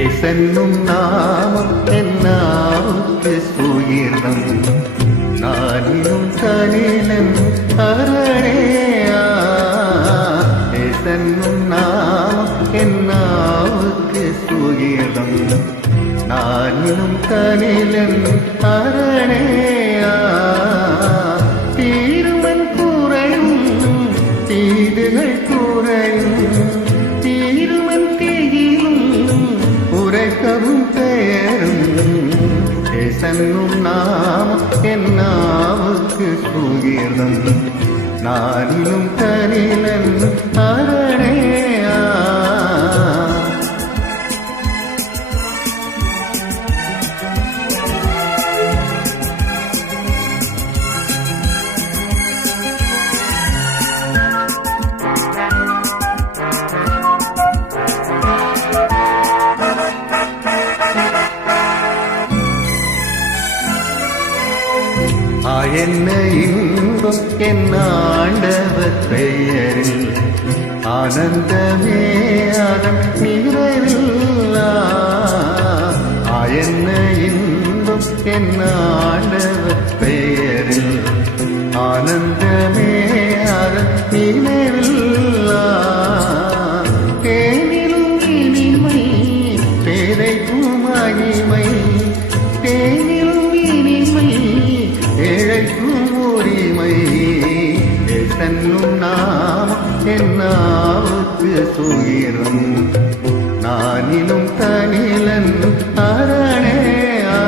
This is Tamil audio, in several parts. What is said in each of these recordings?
ஏசென்னும் நாமம் என்னாவுக்கு சுயிர்தம் நானிலும் தனிலன் அரணேயா. ஏசென்னும் நாமம் என்னாவுக்கு சுயிர்தம் நானிலும் தனிலன் அரணேயா. தீருமன் குறையும் தீதுகள் குறையும் தீருமன் தீயிலும் உரைக்கவும் பெயரும். ஏசென்னும் நாமம் என்னாவுக்கு சுகிர்தம் நானிலும் தனிலன் அரணேயா. என்ன இன்பம் என் ஆண்டவர் பெயரில் ஆனந்தமே அதன் நிறைவில்லா. என்ன இன்பம் என் ஆண்டவர் பெயரில் ஆனந்தமே அதன் நிறைவில்லா. தேனிலும் இனிமை பேதைக்கும் மகிமை தேனிலும் இனிமை ஏழைக்கும் உரிமை. ஏசென்னும் நாமம் என்னாவுக்கு சுகிரும் நானிலும் தனிலன் அரணேயா.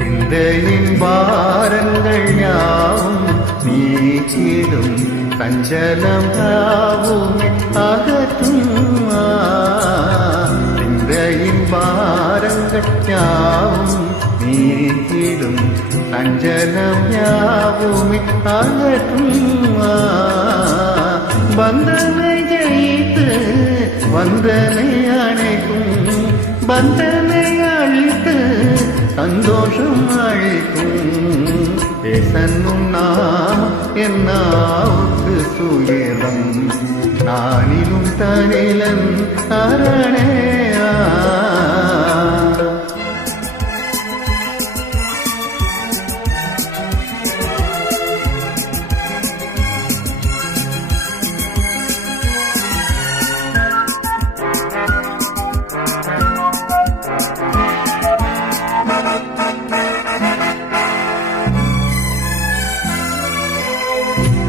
சிந்தையின் பாரங்கள் யாவும் நீக்கிடும் சஞ்சலம் யாவும் அகற்றும். சிந்தையின் பாரங்கள் யாவும் நீக்கிடும் சஞ்சலம் யாவும் அகற்றும். பந்தனை ஜெயித்து வந்தனை அணைக்கும் பந்தனை அழித்து சந்தோஷம் அழைக்கும். ஏசென்னும் நாமம் என்னாவுக்கு சுகிர்தம் நானிலும் தனிலன் அரணேயா.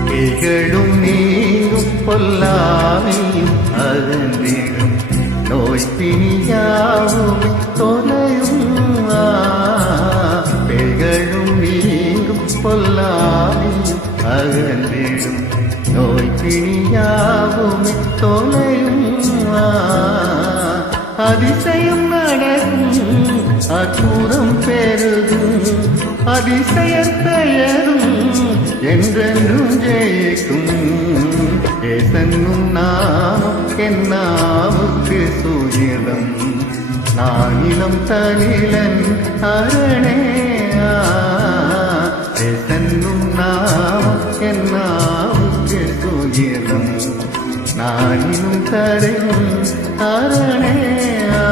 பேய்களும் நீரும் பொல்லாமையும் அகன்றிடும் நோய் பிணியாவும் தொலையும். பேய்களும் நீரும் பொல்லாமையும் அகன்றிடும் நோய் பிணியாவும் தொலையும். அதிசயம் நடக்கும் அற்புதம் பெருகும் அதிசயம் பெயரும் என்றென்றும் ஜெயிக்கும். ஏசென்னும் நாமம் என்னாவுக்கு சுகிர்தம் நானிலும் தனிலன் அரணேயா. ஏசென்னும் நாமம் என்னாவுக்கு சுகிர்தம் நானிலும் தனிலன் அரணேயா.